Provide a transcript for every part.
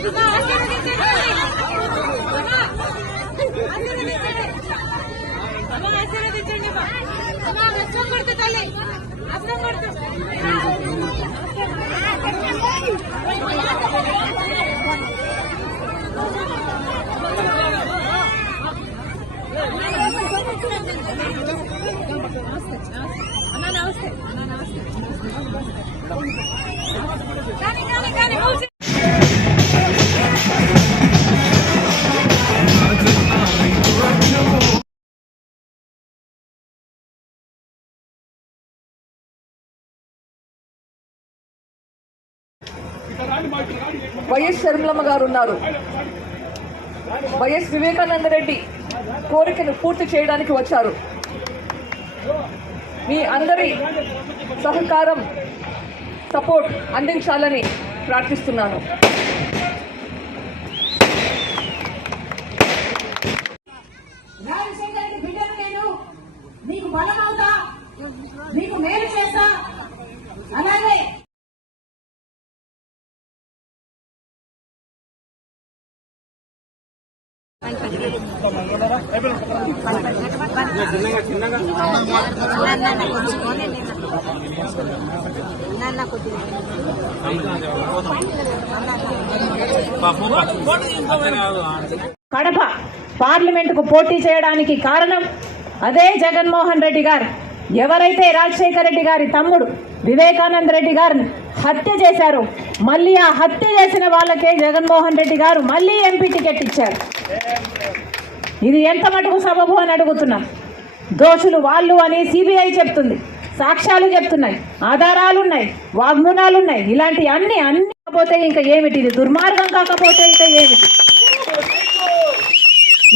ఆశీర్వదించండి వైఎస్ షర్మిలమ్మ గారు ఉన్నారు. వైఎస్ వివేకానంద రెడ్డి కోరికను పూర్తి చేయడానికి వచ్చారు. మీ అందరి సహకారం సపోర్ట్ అందించాలని ప్రార్థిస్తున్నాను. రాజశేఖర్ నేను బలమవుతా మేలు కడప పార్లమెంటుకు పోటీ చేయడానికి కారణం అదే జగన్మోహన్ రెడ్డి గారు. ఎవరైతే రాజశేఖర రెడ్డి గారి తమ్ముడు వివేకానంద రెడ్డి గారిని హత్య చేశారో మళ్ళీ ఆ హత్య చేసిన వాళ్ళకే జగన్మోహన్ రెడ్డి గారు మళ్ళీ ఎంపీ టికెట్ ఇచ్చారు. ఇది ఎంత మటుకు సబబు అని అడుగుతున్నాం? దోషులు వాళ్ళు అని సిబిఐ చెప్తుంది. సాక్ష్యాలు చెప్తున్నాయి. ఆధారాలు ఉన్నాయి వాగ్మూనాలు ఉన్నాయి ఇలాంటి అన్ని అన్ని కాకపోతే ఇంకా ఏమిటి? ఇది దుర్మార్గం కాకపోతే ఇంకా ఏమిటి?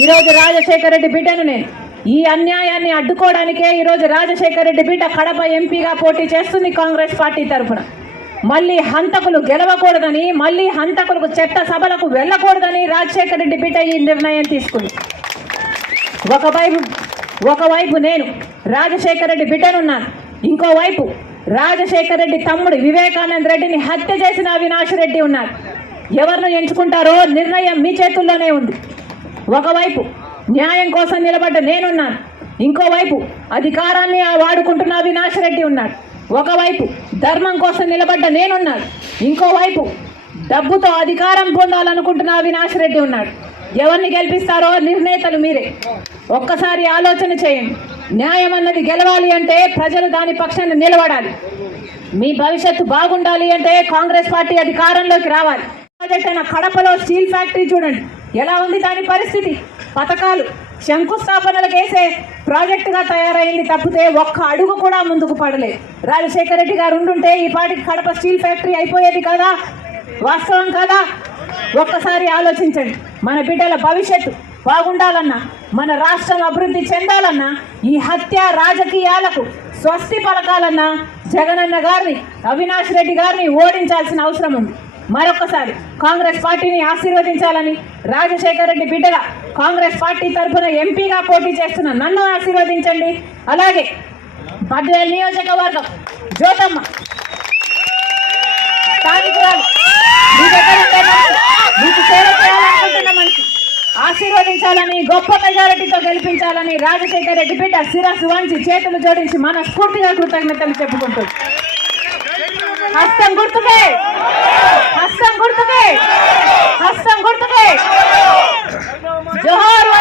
ఈరోజు రాజశేఖర రెడ్డి బిడ్డను నేను ఈ అన్యాయాన్ని అడ్డుకోవడానికే ఈరోజు రాజశేఖర రెడ్డి బిడ్డ కడప ఎంపీగా పోటీ చేస్తుంది కాంగ్రెస్ పార్టీ తరఫున. మళ్ళీ హంతకులు గెలవకూడదని మళ్ళీ హంతకులకు చట్ట సభలకు వెళ్ళకూడదని రాజశేఖర రెడ్డి బిడ్డ ఈ నిర్ణయం తీసుకుంది. ఒకవైపు ఒకవైపు నేను రాజశేఖర రెడ్డి బిడ్డనున్నాను. ఇంకోవైపు రాజశేఖర రెడ్డి తమ్ముడు వివేకానంద రెడ్డిని హత్య చేసిన అవినాష్ రెడ్డి ఉన్నారు. ఎవరిని ఎంచుకుంటారో నిర్ణయం మీ చేతుల్లోనే ఉంది. ఒకవైపు న్యాయం కోసం నిలబడ్డ నేనున్నాను. ఇంకోవైపు అధికారాన్ని వాడుకుంటున్న అవినాష్ రెడ్డి ఉన్నాడు ఒకవైపు ధర్మం కోసం నిలబడ్డ నేనున్నాను ఇంకోవైపు డబ్బుతో అధికారం పొందాలనుకుంటున్న అవినాష్ రెడ్డి ఉన్నాడు. ఎవరిని గెలిపిస్తారో నిర్ణేతలు మీరే. ఒక్కసారి ఆలోచన చేయండి. న్యాయం అన్నది గెలవాలి అంటే ప్రజలు దాని పక్షాన్ని నిలబడాలి. మీ భవిష్యత్తు బాగుండాలి అంటే కాంగ్రెస్ పార్టీ అధికారంలోకి రావాలి. ప్రాజెక్ట్ అయిన కడపలో స్టీల్ ఫ్యాక్టరీ చూడండి. ఎలా ఉంది దాని పరిస్థితి? పథకాలు శంకుస్థాపనలు వేసే ప్రాజెక్టుగా తయారైంది తప్పితే ఒక్క అడుగు కూడా ముందుకు పడలేదు. రాజశేఖర రెడ్డి గారు ఉండుంటే ఈ పాటికి కడప స్టీల్ ఫ్యాక్టరీ అయిపోయేది కదా? వాస్తవం కదా? ఒక్కసారి ఆలోచించండి. మన బిడ్డల భవిష్యత్తు బాగుండాలన్నా మన రాష్ట్రం అభివృద్ధి చెందాలన్నా ఈ హత్య రాజకీయాలకు స్వస్తి పలకాలన్నా జగనన్న గారిని అవినాష్ రెడ్డి గారిని ఓడించాల్సిన అవసరం ఉంది. మరొకసారి కాంగ్రెస్ పార్టీని ఆశీర్వదించాలని రాజశేఖర రెడ్డి బిడ్డగా కాంగ్రెస్ పార్టీ తరఫున ఎంపీగా పోటీ చేస్తున్న నన్ను ఆశీర్వదించండి. అలాగే పద్వేల్ నియోజకవర్గం జ్యోతమ్మ. స్థానికురాలు. మీ దగ్గర మీకు సేవ చేయాలనుకుంటున్న మనిషి ఆశీర్వదించాలని గొప్ప మెజారిటీతో గెలిపించాలని రాజశేఖర రెడ్డి బిడ్డ శిరస్సు వంచి చేతులు జోడించి మనస్ఫూర్తిగా కృతజ్ఞతలు చెప్పుకుంటుంది హస్తం గుర్తుకే. హస్తం గుర్తుకే. హస్తం గుర్తుకే. Johor